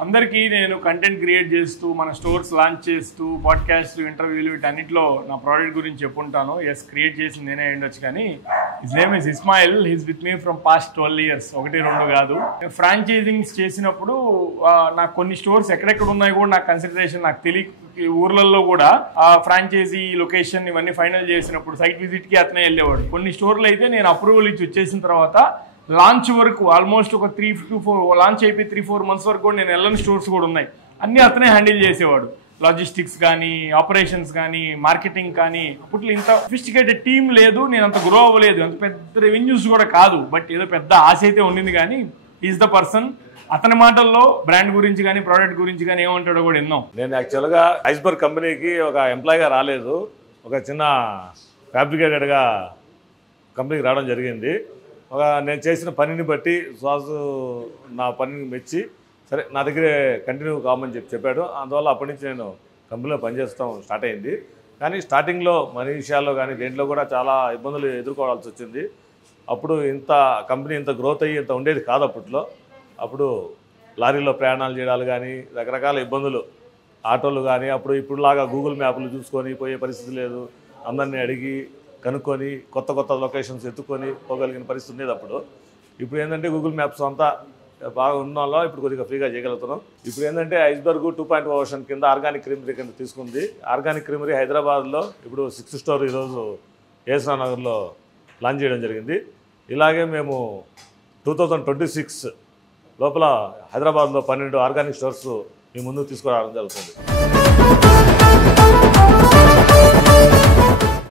అందరికీ నేను content create చేస్తూ మన స్టోర్స్ లాంచ్ చేస్తూ పాడ్కాస్ట్ ఇంటర్వ్యూలు వీటన్నిటిలో నా ప్రోడక్ట్ గురించి చెప్పుంటాను. ఎస్, క్రియేట్ చేసింది నేనే ఉండొచ్చు, కానీ his name is Ismail. He's with me from past 12 years, 1-2 కాదు. ఫ్రాంచైజింగ్స్ చేసినప్పుడు నాకు కొన్ని స్టోర్స్ ఎక్కడెక్కడ ఉన్నాయి కూడా నాకు కన్సిడరేషన్ నాకు తెలియ, ఊర్లలో కూడా ఆ ఫ్రాంచైజీ లొకేషన్ ఇవన్నీ ఫైనల్ చేసినప్పుడు సైట్ విజిట్కి అతనే వెళ్ళేవాడు. కొన్ని స్టోర్లు అయితే నేను అప్రూవల్ ఇచ్చి వచ్చేసిన తర్వాత లాంచ్ వరకు ఆల్మోస్ట్ ఒక 3 to 4 లాంచ్ అయిపోయి 3-4 months వరకు కూడా నేను వెళ్ళని స్టోర్స్ కూడా ఉన్నాయి. అన్నీ అతనే హ్యాండిల్ చేసేవాడు. లాజిస్టిక్స్ కానీ, ఆపరేషన్స్ కానీ, మార్కెటింగ్ కానీ. అప్పట్లో ఇంత సఫిస్టికేటెడ్ టీం లేదు, నేను అంత గ్రో అవ్వలేదు, అంత పెద్ద రెవెన్యూస్ కూడా కాదు. బట్ ఏదో పెద్ద ఆశ అయితే ఉండింది. కానీ ఈజ్ ద పర్సన్. అతని మాటల్లో బ్రాండ్ గురించి కానీ ప్రోడక్ట్ గురించి కానీ ఏమంటాడో కూడా విన్నాం. నేను యాక్చువల్గా ఐస్బర్గ్ కంపెనీకి ఒక ఎంప్లాయీగా రాలేదు, ఒక చిన్న ఫ్యాబ్రికేటెడ్గా కంపెనీకి రావడం జరిగింది. నేను చేసిన పనిని బట్టి శ్వాసు నా పనిని మెచ్చి సరే నా దగ్గరే కంటిన్యూ కామని చెప్పాడు. అందువల్ల అప్పటి నుంచి నేను కంపెనీలో పనిచేస్తాం స్టార్ట్ అయింది. కానీ స్టార్టింగ్లో మనీ విషయాల్లో కానీ దేంట్లో కూడా చాలా ఇబ్బందులు ఎదుర్కోవాల్సి వచ్చింది. అప్పుడు ఇంత కంపెనీ ఇంత గ్రోత్ అయ్యి ఇంత ఉండేది కాదు అప్పట్లో. అప్పుడు లారీలో ప్రయాణాలు చేయడాలు కానీ రకరకాల ఇబ్బందులు, ఆటోలు కానీ, అప్పుడు ఇప్పుడులాగా గూగుల్ మ్యాప్లు చూసుకొని పోయే పరిస్థితి లేదు. అందరినీ అడిగి కనుక్కొని కొత్త కొత్త లొకేషన్స్ ఎత్తుకొని పోగలిగిన పరిస్థితి ఉండేది అప్పుడు. ఇప్పుడు ఏంటంటే గూగుల్ మ్యాప్స్ అంతా బాగా ఉన్న వాళ్ళు ఇప్పుడు కొద్దిగా ఫ్రీగా చేయగలుగుతున్నాం. ఇప్పుడు ఏంటంటే ఐస్బర్గ్ 2.0 వర్షన్ కింద ఆర్గానిక్ క్రీమరీ కింద తీసుకుంది. ఆర్గానిక్ క్రీమరీ హైదరాబాద్లో ఇప్పుడు 6th store ఈరోజు ఏస్నా నగర్లో లాంచ్ చేయడం జరిగింది. ఇలాగే మేము 2026 లోపల హైదరాబాద్లో 12 ఆర్గానిక్ స్టోర్స్ మీ ముందుకు తీసుకురావడం జరుగుతుంది.